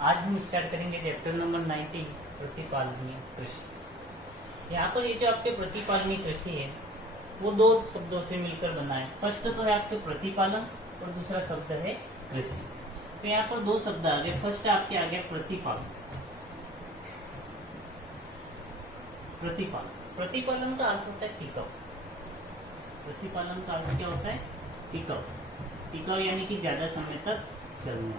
आज हम स्टार्ट करेंगे चैप्टर नंबर 19 प्रतिपालनीय कृषि। यहाँ पर ये जो आपके प्रतिपालनीय कृषि है वो दो शब्दों से मिलकर बना है। फर्स्ट तो है आपके प्रतिपालन और दूसरा शब्द है कृषि। तो यहाँ पर दो शब्द आ गए। फर्स्ट आपके आ गया प्रतिपालन। प्रतिपालन प्रतिपालन का अर्थ होता है टिकाऊ। प्रतिपालन का अर्थ क्या होता है? टिकाऊ। टिकाऊ यानी कि ज्यादा समय तक चलना।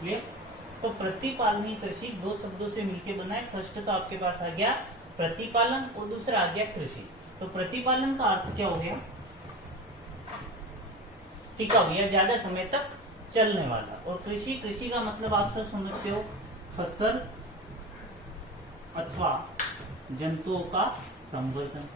क्लियर? तो प्रतिपालनीय कृषि दो शब्दों से मिलकर बना है। फर्स्ट तो आपके पास आ गया प्रतिपालन और दूसरा आ गया कृषि। तो प्रतिपालन का अर्थ क्या हो गया? टिकाऊ या ज्यादा समय तक चलने वाला। और कृषि, कृषि का मतलब आप सब समझते हो, फसल अथवा जंतुओं का संवर्धन।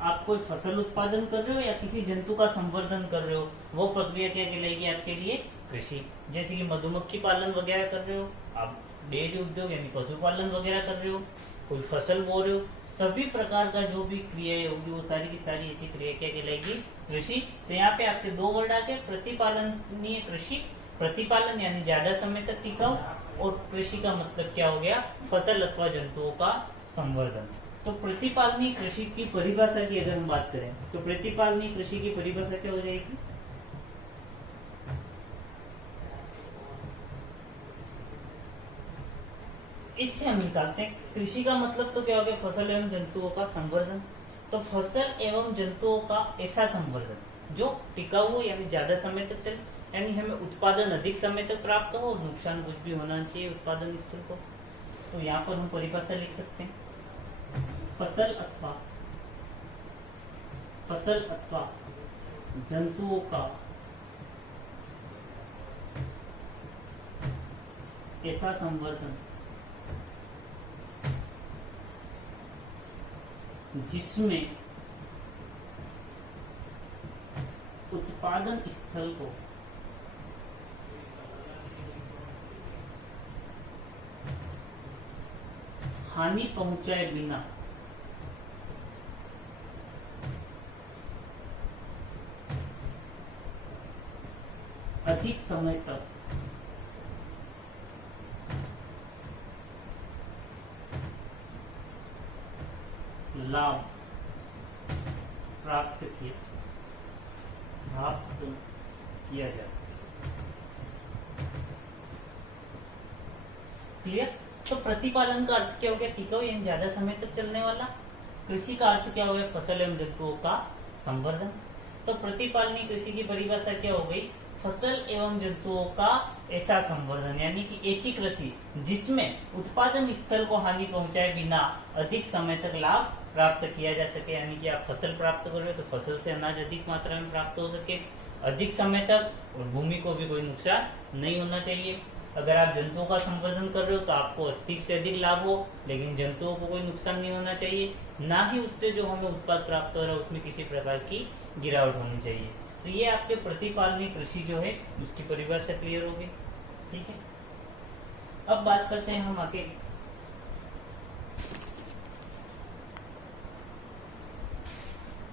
आप कोई फसल उत्पादन कर रहे हो या किसी जंतु का संवर्धन कर रहे हो, वो प्रक्रिया क्या कहलाएगी आपके लिए? कृषि। जैसे कि मधुमक्खी पालन वगैरह कर रहे हो, आप डेयरी उद्योग यानी पशुपालन वगैरह कर रहे हो, कोई फसल बो रहे हो, सभी प्रकार का जो भी क्रियाएं होगी वो सारी की सारी ऐसी क्रिया क्या कहलाएगी? कृषि। तो यहाँ पे आपके दो वर्ड आ गए, प्रतिपालनीय कृषि। प्रतिपालन यानी ज्यादा समय तक टिकाऊ, और कृषि का मतलब क्या हो गया? फसल अथवा जंतुओं का संवर्धन। तो प्रतिपालनीय कृषि की परिभाषा की अगर हम बात करें तो प्रतिपालनीय कृषि की परिभाषा क्या हो जाएगी? इससे हम निकालते हैं, कृषि का मतलब तो क्या हो गया? फसल एवं जंतुओं का संवर्धन। तो फसल एवं जंतुओं का ऐसा संवर्धन जो टिकाऊ हो यानी ज्यादा समय तक चले, यानी हमें उत्पादन अधिक समय तक प्राप्त हो, नुकसान कुछ भी होना चाहिए उत्पादन स्थल को। तो यहाँ पर हम परिभाषा लिख सकते हैं, फसल अथवा जंतुओं का ऐसा संवर्धन जिसमें उत्पादन स्थल को हानि पहुंचाए बिना अधिक समय तक लाभ प्राप्त किया जा सके। क्लियर? तो प्रतिपालन का अर्थ क्या हो गया? टिकाऊ यानी ज्यादा समय तक चलने वाला। कृषि का अर्थ क्या हो गया? फसल एवं जंतुओं का संवर्धन। तो प्रतिपालनीय कृषि की परिभाषा क्या हो गई? फसल एवं जंतुओं का ऐसा संवर्धन, यानी कि ऐसी कृषि जिसमें उत्पादन स्थल को हानि पहुंचाए बिना अधिक समय तक लाभ प्राप्त किया जा सके। यानी कि आप फसल प्राप्त कर रहे हो तो फसल से अनाज अधिक मात्रा में प्राप्त हो सके अधिक समय तक, और भूमि को भी कोई नुकसान नहीं होना चाहिए। अगर आप जंतुओं का संवर्धन कर रहे हो तो आपको अधिक से अधिक लाभ हो, लेकिन जंतुओं को कोई नुकसान नहीं होना चाहिए, ना ही उससे जो हमें उत्पाद प्राप्त हो रहा है उसमें किसी प्रकार की गिरावट होनी चाहिए। तो ये आपके प्रतिपालनीय कृषि जो है उसकी परिभाषा क्लियर होगी। ठीक है, अब बात करते हैं हम आगे।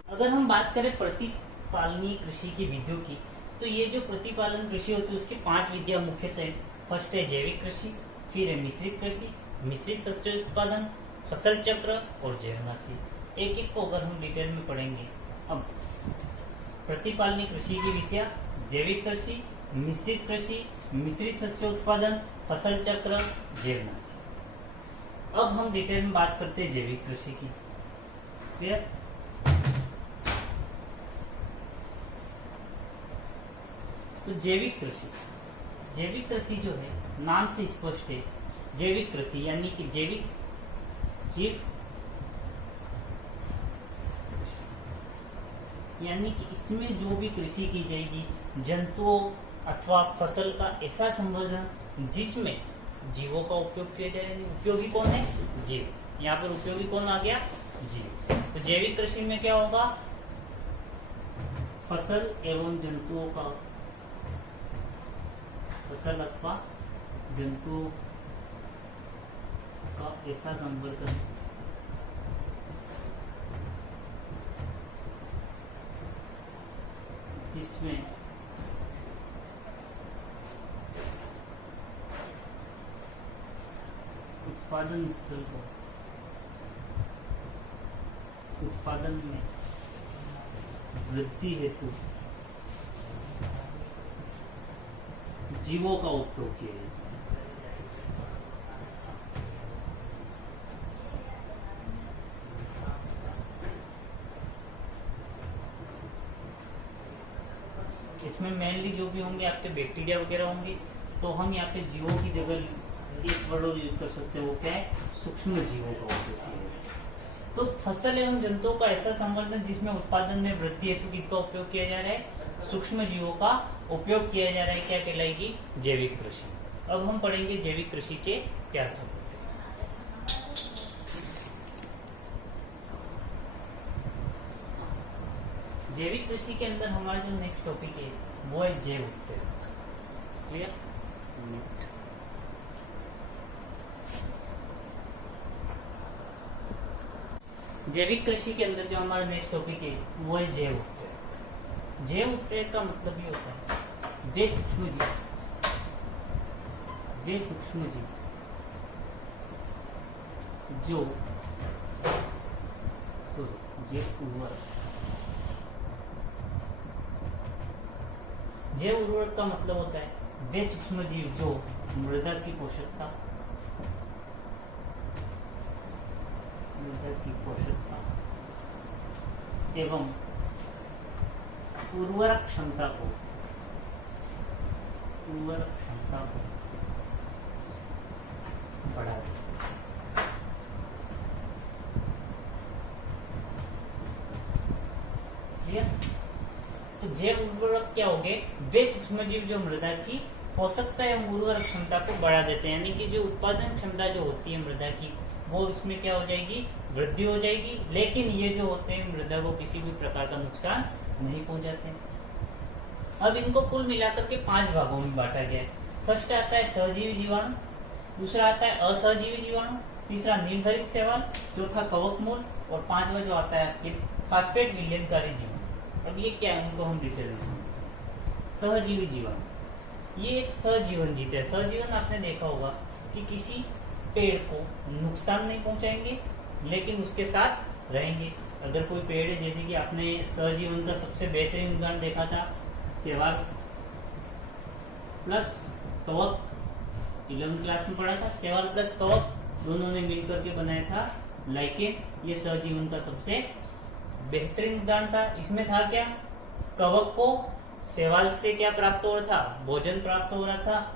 अगर हम बात करें प्रतिपालनीय कृषि की विधियों की, तो ये जो प्रतिपालन कृषि होती है उसकी 5 विधियां मुख्यतः है। फर्स्ट है जैविक कृषि, फिर है मिश्रित कृषि, मिश्रित शस्य उत्पादन, फसल चक्र और जैवनाशी। एक एक को अगर हम डिटेल में पढ़ेंगे। अब प्रतिपालनीय कृषि की विधियां: जैविक कृषि, मिश्रित कृषि, मिश्रित शस्य उत्पादन, फसल चक्र, जैवनाशी। अब हम डिटेल में बात करते हैं जैविक कृषि की। क्लियर? तो जैविक कृषि जो है नाम से स्पष्ट है। जैविक कृषि यानी कि जैविक जीव, यानी कि इसमें जो भी कृषि की जाएगी जंतुओं अथवा फसल का ऐसा संवर्धन जिसमें जीवों का उपयोग किया जाए। उपयोगी कौन है? जीव। यहाँ पर उपयोगी कौन आ गया? जीव। तो जैविक कृषि में क्या होगा? फसल एवं जंतुओं का फसल अथवा जंतुओं का ऐसा संवर्धन जिसमें उत्पादन स्थल को उत्पादन में वृद्धि हेतु जीवों का उपयोग किया जाता है। इसमें मेनली जो भी होंगे आपके बैक्टीरिया वगैरह होंगे, तो हम यहाँ पे जीवों की जगह एक वर्ड यूज कर सकते हैं, वो क्या है, सूक्ष्म जीवों का उपयोग किया जाता है। तो फसल एवं जंतुओं का ऐसा संवर्धन जिसमें उत्पादन में वृद्धि हेतु किसका उपयोग किया जा रहा है, सूक्ष्म जीवों का उपयोग किया जा रहा है, क्या कहलाएगी, जैविक कृषि। अब हम पढ़ेंगे जैविक कृषि के क्या अर्थ होते हैं। जैविक कृषि के अंदर हमारा जो नेक्स्ट टॉपिक है वो है जैव उत्प्रेरक। क्लियर? जैविक कृषि के अंदर जो हमारा नेक्स्ट टॉपिक है वो है जैव उत्प्रेरक। जैव उत्प्रेरक का मतलब ये होता है वे सूक्ष्म जीव जो जैव उर्वरक का मतलब होता है वे सूक्ष्म जीव जो मृदा की पोषकता एवं उर्वरक क्षमता को बढ़ा देते। तो जैव उर्वरक क्या हो गए, वे सूक्ष्म जीव जो मृदा की पोषकता एवं उर्वरक क्षमता को बढ़ा देते हैं, यानी कि जो उत्पादन क्षमता जो होती है मृदा की वो इसमें क्या हो जाएगी, वृद्धि हो जाएगी। लेकिन ये जो होते हैं मृदा को किसी भी प्रकार का नुकसान नहीं पहुंचाते। अब इनको कुल मिलाकर के 5 भागों में बांटा गया है। फर्स्ट आता है सहजीवी जीवाणु, दूसरा आता है असहजीवी जीवाणु, तीसरा नीलहरित शैवाल, चौथा कवकमूल और 5वां जो आता है आपके फास्फेट विलयनकारी जीवाणु। अब ये क्या है, उनको हम डिटेल में समझेंगे। सहजीवी जीवाणु ये एक सहजीवन जीते हैं। सहजीवन आपने देखा होगा कि किसी पेड़ को नुकसान नहीं पहुंचाएंगे लेकिन उसके साथ रहेंगे। अगर कोई पेड़ है, जैसे कि आपने सहजीवन का सबसे बेहतरीन उदाहरण देखा था शैवाल प्लस कवक, 11वीं क्लास में पढ़ा था। शैवाल प्लस कवक दोनों ने मिलकर के बनाया था लाइकेन। ये सहजीवन का सबसे बेहतरीन उदाहरण था। इसमें था क्या, कवक को शैवाल से क्या प्राप्त हो रहा था, भोजन प्राप्त हो रहा था,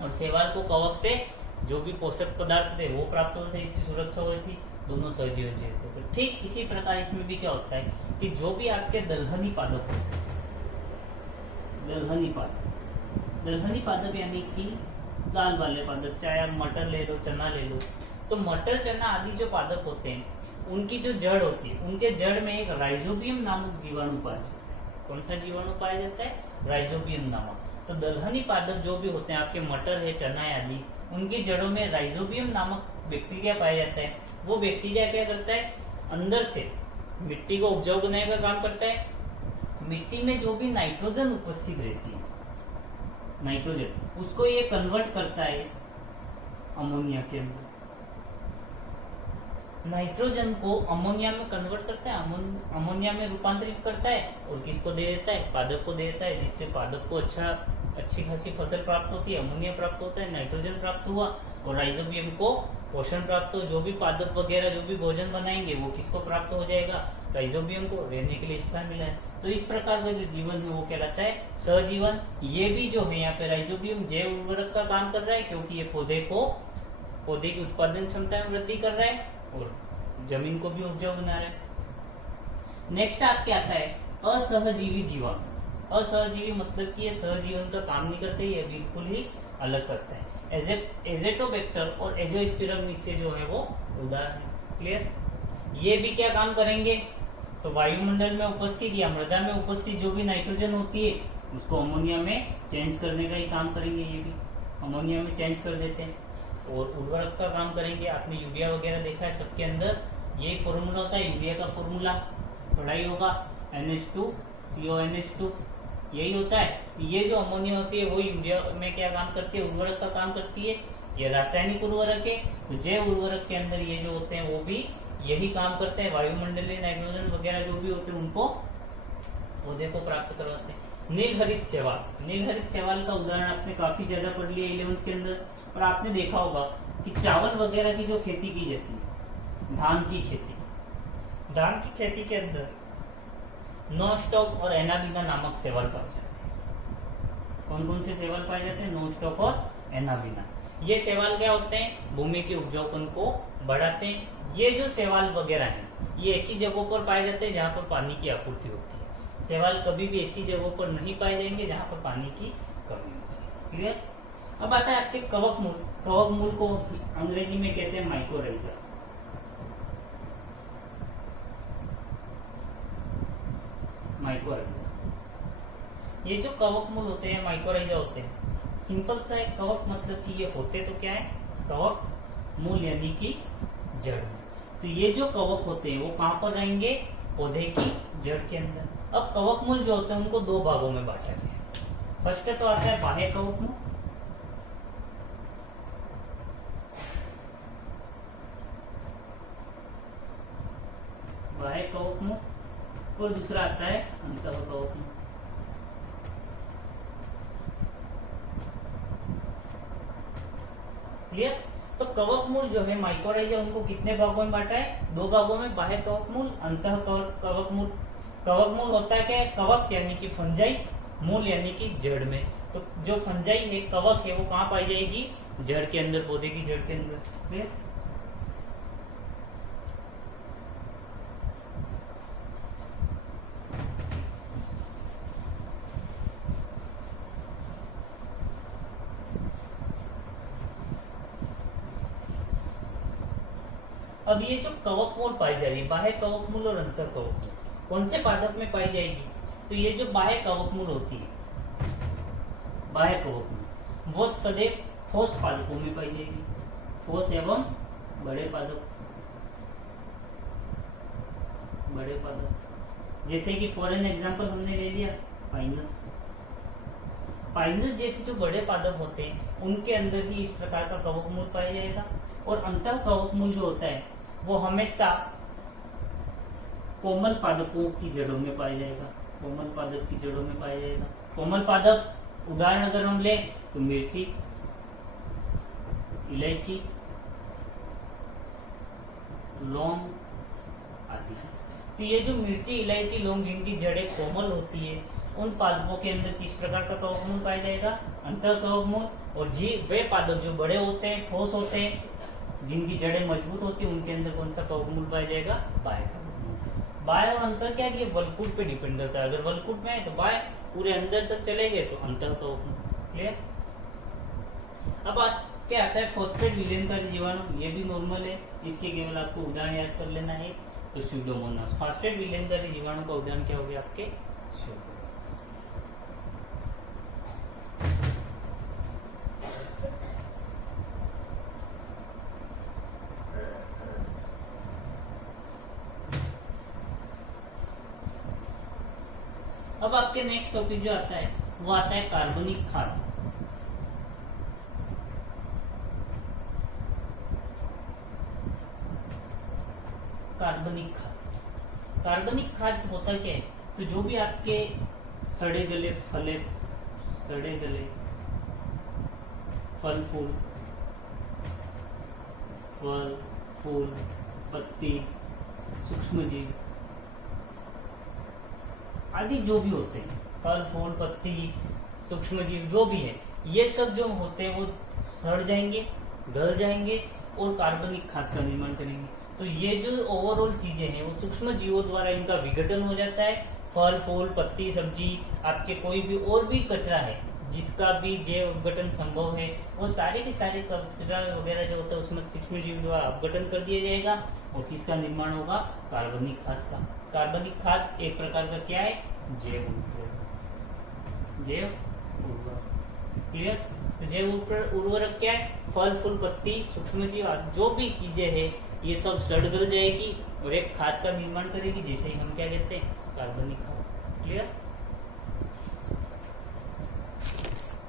और शैवाल को कवक से जो भी पोषक पदार्थ थे वो प्राप्त हो रहे थे, इसकी सुरक्षा हो रही थी। दोनों सहजीवन जीव थे। तो ठीक इसी प्रकार इसमें भी क्या होता है कि जो भी आपके दलहनी पादप होते हैं, दलहनी पादप यानी कि दाल वाले पादप, चाहे आप मटर ले लो, चना ले लो, तो मटर, चना आदि जो पादप होते हैं उनकी जो जड़ होती है, उनके जड़ में एक राइजोबियम नामक जीवाणु पाया जाता है। कौन सा जीवाणु पाया जाता है, राइजोबियम नामक। तो दलहनी पादप जो भी होते हैं आपके मटर है, चना है आदि, उनकी जड़ों में राइजोबियम नामक बैक्टीरिया पाया जाता है। वो बैक्टीरिया क्या करता है, अंदर से मिट्टी को उपजाऊ बनाने का काम करता है। मिट्टी में जो भी नाइट्रोजन उपस्थित रहती है, नाइट्रोजन, उसको ये कन्वर्ट करता है अमोनिया के अंदर। नाइट्रोजन को अमोनिया में कन्वर्ट करता है, अमोनिया में रूपांतरित करता है और किसको दे देता है, पादप को दे देता है, जिससे पादप को अच्छी खासी फसल प्राप्त होती है, अमोनिया प्राप्त होता है, नाइट्रोजन प्राप्त हुआ और राइजोबियम को पोषण प्राप्त हो। जो भी पादप वगैरह जो भी भोजन बनाएंगे वो किसको प्राप्त हो जाएगा, राइजोबियम को, रहने के लिए स्थान मिला है। तो इस प्रकार का जो जीवन है वो कहलाता है सहजीवन। ये भी जो है यहाँ पे राइजोबियम जैव उर्वरक का काम कर रहा है, क्योंकि ये पौधे की उत्पादन क्षमता में वृद्धि कर रहा है और जमीन को भी उपजाऊ बना रहा है। नेक्स्ट आपके आता है असहजीवी जीवाणु। असहजीवी मतलब कि ये सहजीवन का काम नहीं करते, ये बिल्कुल ही अलग करते हैं। एजेटोबैक्टर और एजोस्पिरम इससे जो है वो उदाहरण है। क्लियर? ये भी क्या काम करेंगे, तो वायुमंडल में उपस्थित या मृदा में उपस्थित जो भी नाइट्रोजन होती है उसको अमोनिया में चेंज करने का ही काम करेंगे, ये भी अमोनिया में चेंज कर देते हैं। और उर्वरक का काम करेंगे, आपने यूरिया वगैरह देखा है, सबके अंदर यही फॉर्मूला होता है, यूरिया का फॉर्मूला पढ़ा ही होगा, NH2CONH2 यही होता है। ये जो अमोनिया होती है वो यूरिया में क्या काम करती है, उर्वरक का काम करती है। ये रासायनिक उर्वरक है, तो जैव उर्वरक के अंदर ये जो होते हैं वो भी यही काम करते हैं, वायुमंडलीय नाइट्रोजन वगैरह जो भी होते हैं उनको पौधे को प्राप्त करवाते हैं। नीलहरित शैवाल, नीलहरित शैवाल का उदाहरण आपने काफी ज्यादा पढ़ लिया 11th के अंदर, और आपने देखा होगा कि चावल वगैरह की जो खेती की जाती है, धान की खेती, धान की खेती के अंदर नोस्टॉक और एनाबीना नामक शैवाल पाए जाते हैं। कौन कौन से शैवाल पाए जाते हैं, नोस्टॉक और एनाबीना। ये शैवाल क्या होते हैं, भूमि के उपजाऊपन को बढ़ाते हैं। ये जो शैवाल वगैरह हैं ये ऐसी जगहों पर पाए जाते हैं जहाँ पर पानी की आपूर्ति होती है। शैवाल कभी भी ऐसी जगहों पर नहीं पाए जाएंगे जहाँ पर पानी की कमी होती है। क्लियर। अब आता है आपके कवक मूल। कवक मूल को अंग्रेजी में कहते हैं माइकोराइजा। माइकोराइजा, ये जो कवक मूल होते हैं माइकोराइजा होते हैं, सिंपल सा है। कवक मतलब कि ये होते तो क्या है, कवक मूल यानी कि जड़ में। तो ये जो कवक होते हैं वो कहाँ पर रहेंगे, पौधे की जड़ के अंदर। अब कवक मूल जो होते हैं उनको दो भागों में बांटा गया है। फर्स्ट तो आता है बाह्य कवक मूल, बाह्य कवक मूल, और दूसरा आता है अंतः कवक मूल। क्लियर। तो कवक मूल जो है माइकोराइजा, उनको कितने भागों में बांटा है, दो भागों में, बाह्य कवक मूल, अंतः कवक मूल। कवक मूल होता है क्या है, कवक यानी कि फंजाई, मूल यानी कि जड़ में। तो जो फंजाई है, कवक है, वो कहाँ पाई जाएगी, जड़ के अंदर, पौधे की जड़ के अंदर। क्लियर। अब ये जो कवक मूल पाई जा रही है, बाह्य कवक मूल और अंतर कवक मूल, कौन से पादप में पाई जाएगी, तो ये जो बाह्य कवक मूल होती है, बाह्य कवक मूल, वो सदैव ठोस पादपों में पाई जाएगी, ठोस एवं बड़े पादप, बड़े पादप। जैसे कि फॉर एन एग्जाम्पल हमने ले लिया पाइनस। पाइनस जैसे जो बड़े पादप होते हैं उनके अंदर ही इस प्रकार का कवक मूल पाया जाएगा। और अंतः कवक मूल जो होता है वो हमेशा कोमल पादपों की जड़ों में पाया जाएगा, कोमल पादप की जड़ों में पाया जाएगा। कोमल पादप उदाहरण अगर हम ले तो मिर्ची, इलायची, लौंग आदि। तो ये जो मिर्ची, इलायची, लौंग जिनकी जड़ें कोमल होती है, उन पादपों के अंदर किस प्रकार का कवक मूल पाया जाएगा, अंतः कवक मूल। और वे पादप जो बड़े होते हैं, ठोस होते हैं, जिनकी जड़ें मजबूत होती है, उनके अंदर कौन सा कवक मूल पाया जाएगा, बाह्य कवक मूल। बाह्य और अंतर क्या है, वलकुट पे डिपेंड करता है। अगर वलकुट में है तो बाह्य, पूरे अंदर तक चले गए तो अंतर कवक मूल। क्लियर। अब क्या आता है फॉस्फेट विलयनकारी जीवाणु, ये भी नॉर्मल है, इसके केवल आपको उदाहरण याद कर लेना है। तो स्यूडोमोनास, फॉस्फेट विलयनकारी जीवाणु का उदाहरण क्या हो गया आपके, स्यूडोमोनास। अब आपके नेक्स्ट टॉपिक जो आता है वो आता है कार्बनिक खाद। कार्बनिक खाद, कार्बनिक खाद होता क्या है, तो जो भी आपके सड़े गले फल फूल, पत्ती, सूक्ष्मजीव आदि जो भी होते हैं, फल, फूल, पत्ती, सूक्ष्मजीव जो भी है, ये सब जो होते हैं वो सड़ जाएंगे, गल जाएंगे और कार्बनिक खाद का निर्माण करेंगे। तो ये जो ओवरऑल चीजें हैं वो सूक्ष्म जीवों द्वारा इनका विघटन हो जाता है। फल, फूल, पत्ती, सब्जी, आपके कोई भी और भी कचरा है जिसका भी जैव अपघटन संभव है, वो सारे के सारे कचरा वगैरह जो होता है उसमें सूक्ष्म जीव द्वारा अपघटन कर दिया जाएगा और किसका निर्माण होगा, कार्बनिक खाद का। कार्बनिक खाद एक प्रकार का क्या है, जैव जैव क्लियर। तो जैव उर्वरक क्या है? फल फूल पत्ती सूक्ष्म जीव जो भी चीजें है ये सब सड़ गल जाएगी और एक खाद का निर्माण करेगी, जैसे ही हम क्या कहते हैं कार्बनिक खाद। क्लियर।